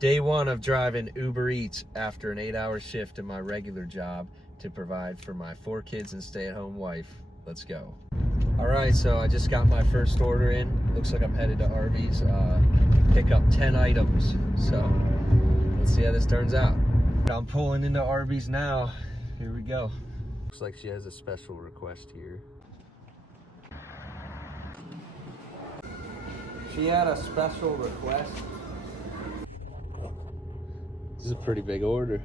Day one of driving Uber Eats after an 8-hour shift in my regular job to provide for my 4 kids and stay-at-home wife. Let's go. All right, so I just got my first order in. Looks like I'm headed to Arby's, pick up 10 items. So let's see how this turns out. I'm pulling into Arby's now. Here we go. Looks like she has a special request here. She had a special request. This is a pretty big order.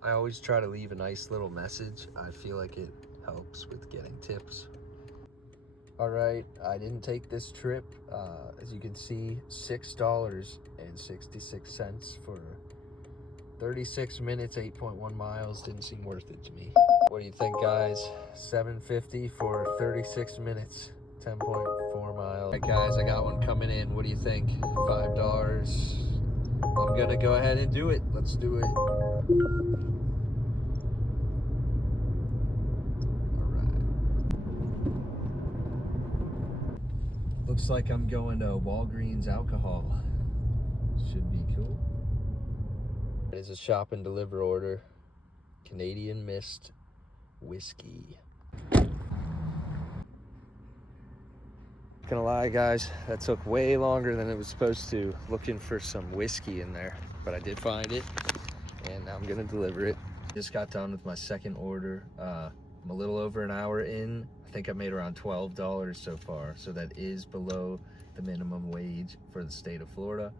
I always try to leave a nice little message. I feel like it helps with getting tips. All right, I didn't take this trip. As you can see, $6.66 for 36 minutes, 8.1 miles. Didn't seem worth it to me. What do you think, guys? $7.50 for 36 minutes, 10.4 miles. All right, guys, I got one coming in. What do you think? $5. I'm gonna go ahead and do it. Let's do it. Looks like I'm going to Walgreens alcohol. Should be cool. It's a shop and deliver order. Canadian Mist whiskey. Not gonna lie, guys, that took way longer than it was supposed to. Looking for some whiskey in there, but I did find it, and now I'm gonna deliver it. Just got done with my second order. I'm a little over an hour in. I think I made around $12 so far, so that is below the minimum wage for the state of Florida.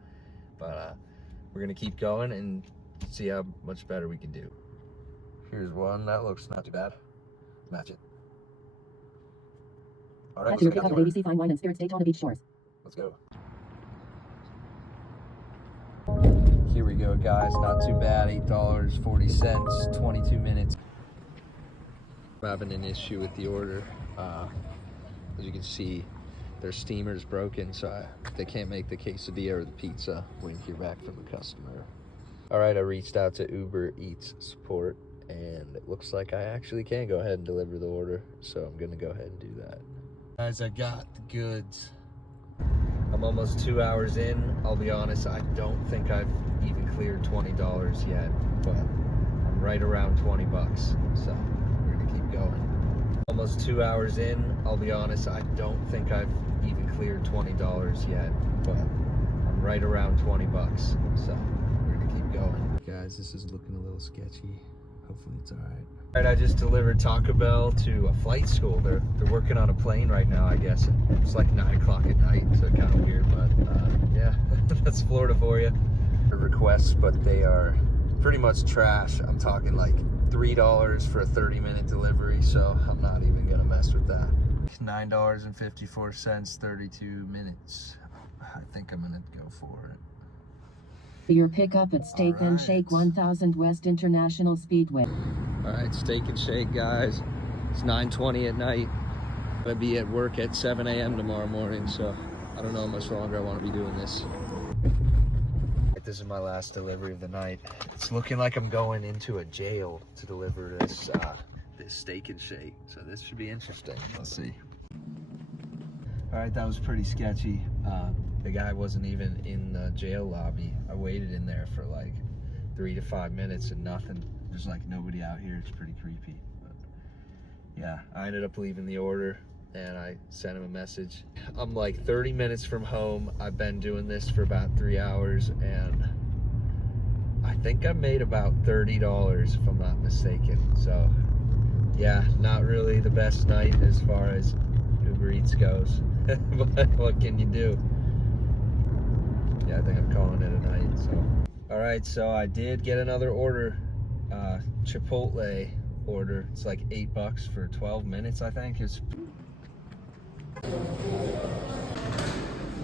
But we're gonna keep going and see how much better we can do. Here's one that looks not too bad. Match it. All right, Add to your pickup at ABC Fine Wine and Spirits Daytona Beach Shores. Let's go. Here we go, guys. Not too bad. $8.40, 22 minutes. I'm having an issue with the order. As you can see, their steamer's broken, so they can't make the quesadilla or the pizza. Waiting to hear back from the customer. All right, I reached out to Uber Eats support, and it looks like I actually can go ahead and deliver the order, so I'm gonna go ahead and do that. Guys, I got the goods. I'm almost 2 hours in. I'll be honest, I don't think I've even cleared $20 yet, but I'm right around 20 bucks, so we're gonna keep going. Almost 2 hours in. I'll be honest, I don't think I've even cleared $20 yet, but I'm right around 20 bucks, so we're gonna keep going. Guys, this is looking a little sketchy. Hopefully it's all right. All right, I just delivered Taco Bell to a flight school. They're working on a plane right now, I guess. It's like 9 o'clock at night, so kind of weird, but yeah, that's Florida for you. Requests, but they are pretty much trash. I'm talking like $3 for a 30-minute delivery, so I'm not even gonna mess with that. $9.54, 32 minutes. I think I'm gonna go for it. Your pickup at Steak and Shake 1000 West International Speedway. All right, Steak and Shake, guys. It's 9:20 at night. I'm gonna be at work at 7 a.m. tomorrow morning, so I don't know how much longer I want to be doing this. This is my last delivery of the night. It's looking like I'm going into a jail to deliver this this Steak and Shake, so this should be interesting. Let's see. All right, that was pretty sketchy. The guy wasn't even in the jail lobby. I waited in there for like 3 to 5 minutes and nothing. There's like nobody out here. It's pretty creepy. But yeah, I ended up leaving the order and I sent him a message. I'm like 30 minutes from home. I've been doing this for about 3 hours and I think I made about $30 if I'm not mistaken. So yeah, not really the best night as far as Uber Eats goes. But what can you do? Yeah, I think I'm calling it a night. So all right, so I did get another order, Chipotle order. It's like $8 for 12 minutes, I think. It's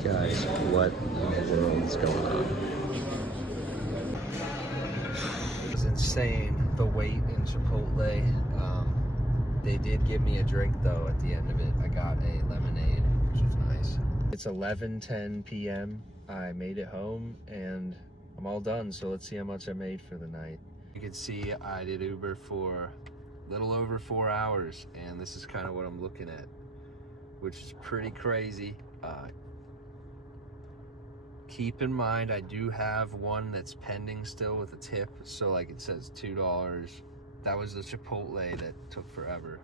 guys, what in the world is going on? It was insane, the wait in Chipotle. They did give me a drink though at the end of it. I got a lemonade, which was nice. It's 11:10 p.m. I made it home and I'm all done, so let's see how much I made for the night. You can see I did Uber for a little over 4 hours, and this is kind of what I'm looking at, which is pretty crazy. Keep in mind, I do have one that's pending still with a tip. So like it says $2. That was the Chipotle that took forever.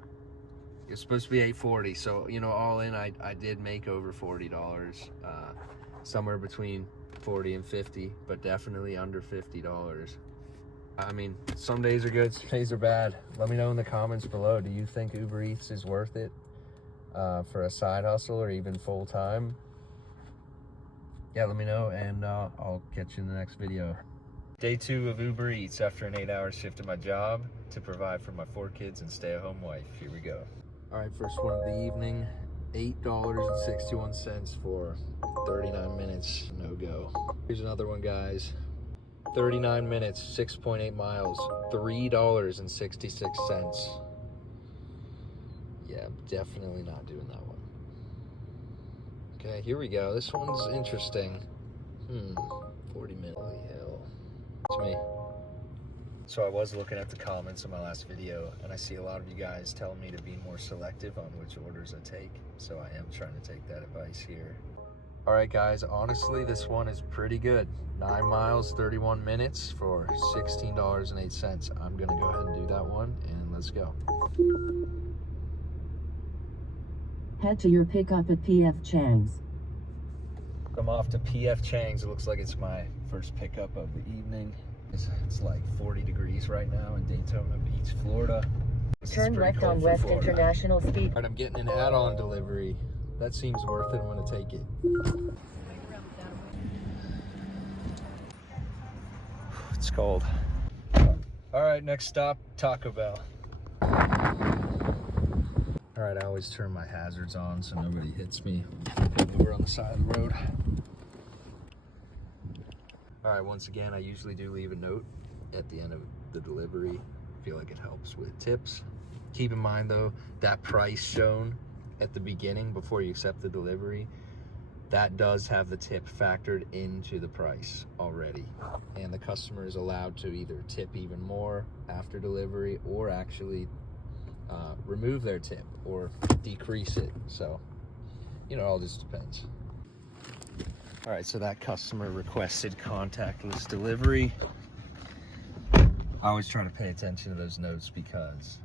It was supposed to be $8.40. So, you know, all in, I did make over $40. Somewhere between 40 and 50, but definitely under $50. I mean, some days are good, some days are bad. Let me know in the comments below. Do you think Uber Eats is worth it for a side hustle or even full time? Yeah, let me know, and I'll catch you in the next video. Day 2 of Uber Eats after an 8-hour shift at my job to provide for my 4 kids and stay-at-home wife. Here we go. All right, first one of the evening. $8.61 for 39 minutes, no go. Here's another one, guys. 39 minutes, 6.8 miles, $3.66. Yeah, definitely not doing that one. Okay, here we go. This one's interesting. 40 minutes. Holy hell. It's me. So I was looking at the comments on my last video, and I see a lot of you guys telling me to be more selective on which orders I take. So I am trying to take that advice here. All right, guys, honestly, this one is pretty good. 9 miles, 31 minutes for $16.08. I'm gonna go ahead and do that one, and let's go. Head to your pickup at P.F. Chang's. I'm off to P.F. Chang's. It looks like it's my first pickup of the evening. It's like 40 degrees right now in Daytona Beach, Florida. Turn left on West International Speed. All right, I'm getting an add-on delivery. That seems worth it. I'm gonna take it. It's cold. All right, next stop, Taco Bell. All right, I always turn my hazards on so nobody hits me over on the side of the road. All right, once again, I usually do leave a note at the end of the delivery. I feel like it helps with tips. Keep in mind though, that price shown at the beginning before you accept the delivery, that does have the tip factored into the price already. And the customer is allowed to either tip even more after delivery or actually remove their tip or decrease it. So, you know, it all just depends. All right, so that customer requested contactless delivery. I always try to pay attention to those notes because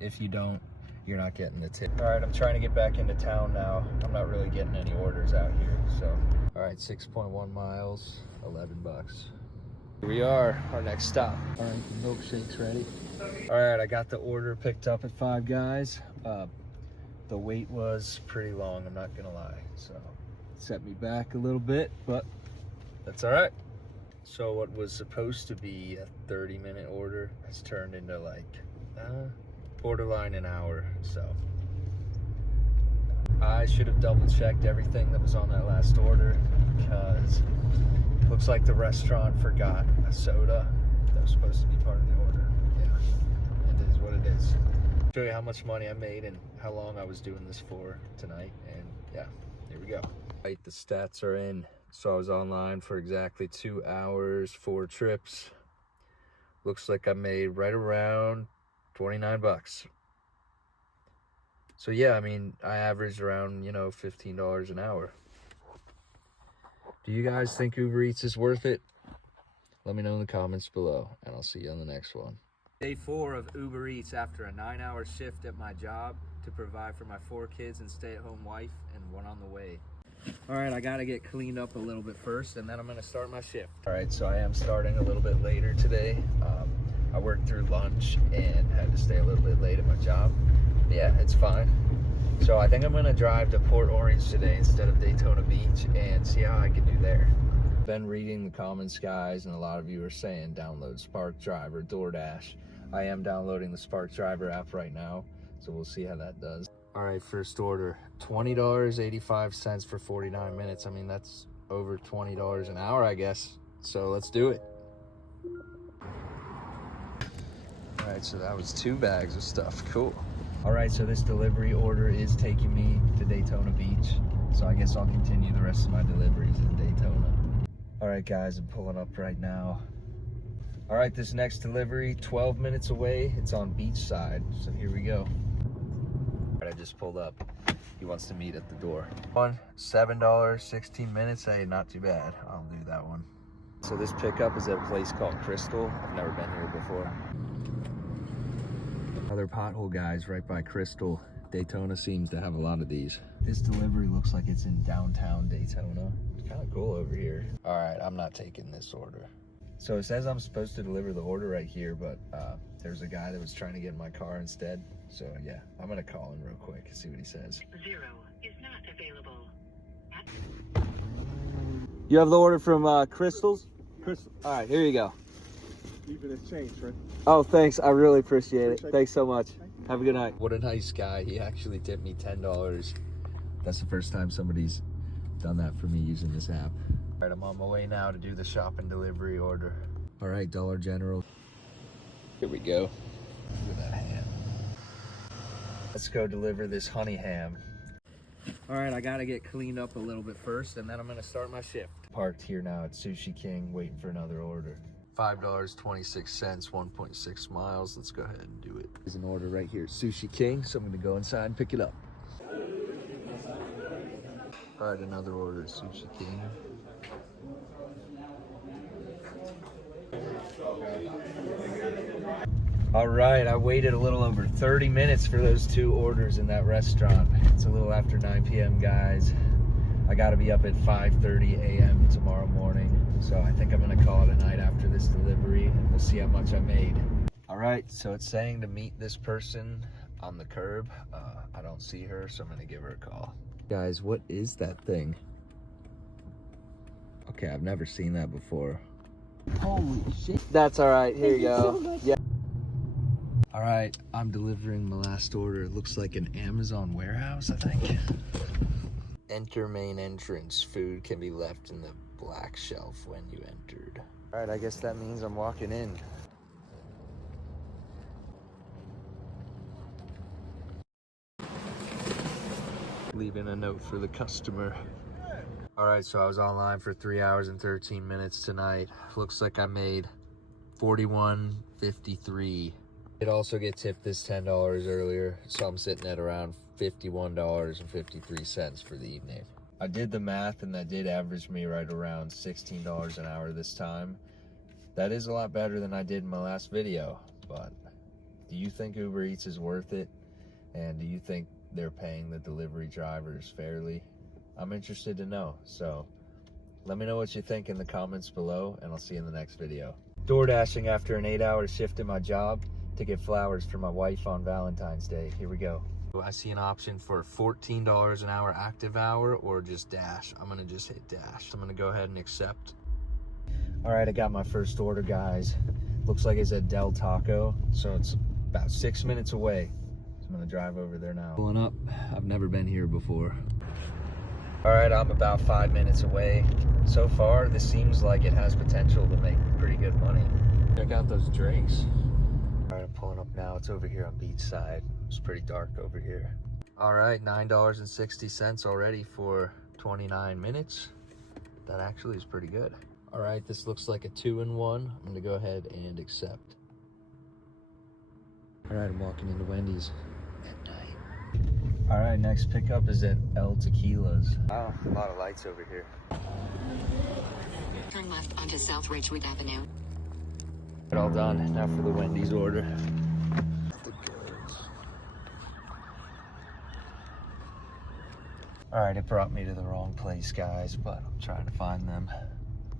if you don't, you're not getting the tip. All right, I'm trying to get back into town now. I'm not really getting any orders out here, so. All right, 6.1 miles, 11 bucks. Here we are, our next stop. All right, the milkshake's ready. All right, I got the order picked up at Five Guys. The wait was pretty long, I'm not gonna lie, so. Set me back a little bit, but that's all right. So what was supposed to be a 30-minute order has turned into like borderline an hour. So I should have double-checked everything that was on that last order because it looks like the restaurant forgot a soda that was supposed to be part of the order. Yeah, it is what it is. I'll show you how much money I made and how long I was doing this for tonight, and yeah, here we go. Right, the stats are in. So I was online for exactly 2 hours, 4 trips. Looks like I made right around 29 bucks. So yeah, I mean, I averaged around, you know, $15 an hour. Do you guys think Uber Eats is worth it? Let me know in the comments below, and I'll see you on the next one. Day 4 of Uber Eats after a 9-hour shift at my job to provide for my 4 kids and stay-at-home wife, and one on the way. All right, I gotta get cleaned up a little bit first, and then I'm gonna start my shift. All right, so I am starting a little bit later today. I worked through lunch and had to stay a little bit late at my job. Yeah, it's fine. So I think I'm gonna drive to Port Orange today instead of Daytona Beach and see how I can do there. Been reading the comments, guys, and a lot of you are saying download Spark Drive or DoorDash. I am downloading the Spark Driver app right now, so we'll see how that does. All right, first order, $20.85 for 49 minutes. I mean, that's over $20 an hour, I guess. So let's do it. All right, so that was 2 bags of stuff, cool. All right, so this delivery order is taking me to Daytona Beach. So I guess I'll continue the rest of my deliveries in Daytona. All right, guys, I'm pulling up right now. All right, this next delivery, 12 minutes away. It's on beachside, so here we go. I just pulled up. he wants to meet at the door. $7, 16 minutes. Hey, not too bad. I'll do that one. So this pickup is at a place called Crystal. I've never been here before. Other pothole guys right by Crystal. Daytona seems to have a lot of these. This delivery looks like it's in downtown Daytona. It's kind of cool over here. All right, I'm not taking this order. So it says I'm supposed to deliver the order right here, but there's a guy that was trying to get in my car instead. So yeah, I'm gonna call him real quick and see what he says. 0 is not available. You have the order from Crystal's? Crystal, All right, here you go. even it's changed, right? Oh, thanks. I really appreciate it. Appreciate Thanks so much. Have a good night. What a nice guy. He actually tipped me $10. That's the first time somebody's done that for me using this app. All right, I'm on my way now to do the shop and delivery order. All right, Dollar General. Here we go. Look at that ham. Let's go deliver this honey ham. All right, I gotta get cleaned up a little bit first, and then I'm gonna start my shift. Parked here now at Sushi King, waiting for another order. $5.26, 1.6 miles. Let's go ahead and do it. There's an order right here at Sushi King, so I'm gonna go inside and pick it up. All right, another order at Sushi King. All right, I waited a little over 30 minutes for those two orders in that restaurant. It's a little after 9 p.m., guys. I gotta be up at 5:30 a.m. tomorrow morning. So I think I'm gonna call it a night after this delivery, and we'll see how much I made. All right, so it's saying to meet this person on the curb. I don't see her, so I'm gonna give her a call. Guys, what is that thing? Okay, I've never seen that before. Holy shit. That's all right, here you go. So yeah. All right, I'm delivering my last order. It looks like an Amazon warehouse, I think. Enter main entrance. Food can be left in the black shelf when you entered. All right, I guess that means I'm walking in. Leaving a note for the customer. All right, so I was online for 3 hours and 13 minutes tonight. Looks like I made $41.53. It also get tipped this $10 earlier, so I'm sitting at around $51.53 for the evening. I did the math, and that did average me right around $16 an hour this time. That is a lot better than I did in my last video, but do you think Uber Eats is worth it? And do you think they're paying the delivery drivers fairly? I'm interested to know, so let me know what you think in the comments below, and I'll see you in the next video. DoorDashing after an 8-hour shift at my job to get flowers for my wife on Valentine's Day. Here we go. I see an option for $14 an hour active hour or just Dash. I'm gonna just hit Dash. I'm gonna go ahead and accept. All right, I got my first order, guys. Looks like it's at Del Taco, so it's about 6 minutes away. So I'm gonna drive over there now. Pulling up, I've never been here before. All right, I'm about 5 minutes away. So far, this seems like it has potential to make pretty good money. Check out those drinks. All right, I'm pulling up now. It's over here on Beachside. It's pretty dark over here. All right, $9.60 already for 29 minutes. That actually is pretty good. All right, this looks like a 2-in-1. I'm gonna go ahead and accept. All right, I'm walking into Wendy's at night. All right, next pickup is at El Tequila's. Wow, a lot of lights over here. Turn left onto South Ridgewood Avenue. All done. Now for the Wendy's order. All right, it brought me to the wrong place, guys, but I'm trying to find them.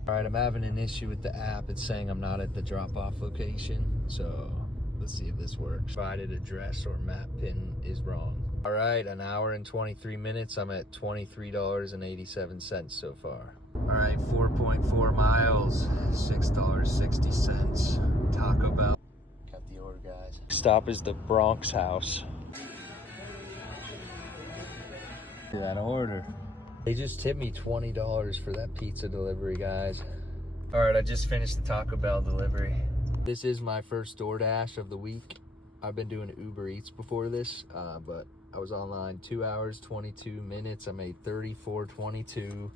All right, I'm having an issue with the app. It's saying I'm not at the drop-off location, so let's see if this works. Provided address or map pin is wrong. All right, an hour and 23 minutes. I'm at $23.87 so far. All right, 4.4 miles, $6.60. Taco Bell. Got the order, guys. Stop is the Bronx House. Got an order. They just tipped me $20 for that pizza delivery, guys. All right, I just finished the Taco Bell delivery. This is my first DoorDash of the week. I've been doing Uber Eats before this, but I was online 2 hours, 22 minutes. I made $34.22,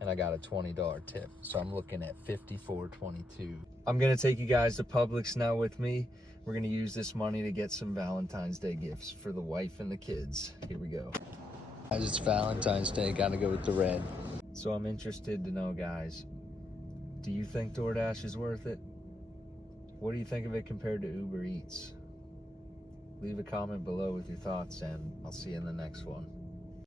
and I got a $20 tip. So I'm looking at $54.22. I'm gonna take you guys to Publix now with me. We're gonna use this money to get some Valentine's Day gifts for the wife and the kids. Here we go. As it's Valentine's Day, gotta go with the red. So I'm interested to know, guys, do you think DoorDash is worth it? What do you think of it compared to Uber Eats? Leave a comment below with your thoughts, and I'll see you in the next one.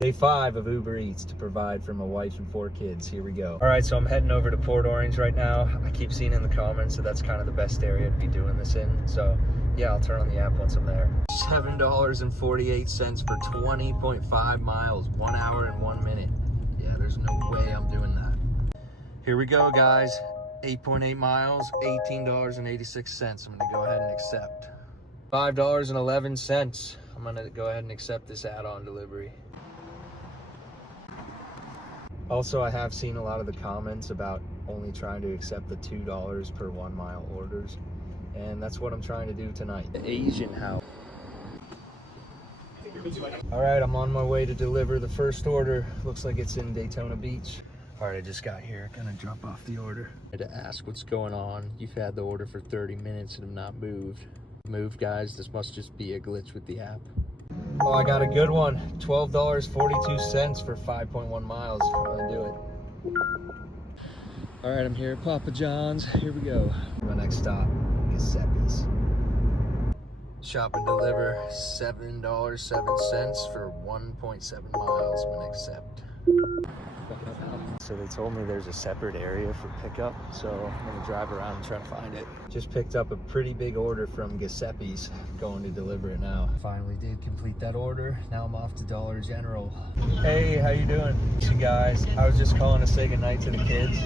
Day 5 of Uber Eats to provide for my wife and 4 kids. Here we go. All right, so I'm heading over to Port Orange right now. I keep seeing in the comments that that's kind of the best area to be doing this in. So yeah, I'll turn on the app once I'm there. $7.48 for 20.5 miles, 1 hour and 1 minute. Yeah, there's no way I'm doing that. Here we go, guys. 8.8 miles, $18.86. I'm gonna go ahead and accept. $5.11. I'm gonna go ahead and accept this add-on delivery. Also, I have seen a lot of the comments about only trying to accept the $2 per 1 mile orders, and that's what I'm trying to do tonight. The Asian house. All right, I'm on my way to deliver the first order. Looks like it's in Daytona Beach. All right, I just got here. Gonna drop off the order. I had to ask what's going on. You've had the order for 30 minutes and have not moved. Moved, guys. This must just be a glitch with the app. Oh, I got a good one. $12.42 for 5.1 miles. I'm gonna do it. All right, I'm here at Papa John's. Here we go. My next stop, Giuseppe's. Shop and deliver, $7.07 for 1.7 miles. I'm gonna accept. So they told me there's a separate area for pickup, so I'm gonna drive around and try to find it. Just picked up a pretty big order from Giuseppe's, going to deliver it now. Finally did complete that order. Now I'm off to Dollar General. Hey, how you doing? You guys, I was just calling to say goodnight to the kids.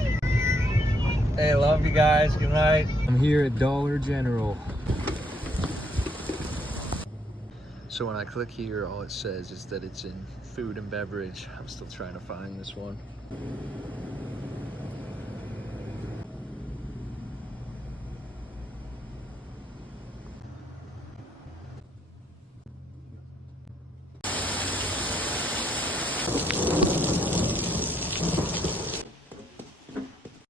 Hey, love you guys, good night. I'm here at Dollar General. So when I click here, all it says is that it's in food and beverage. I'm still trying to find this one.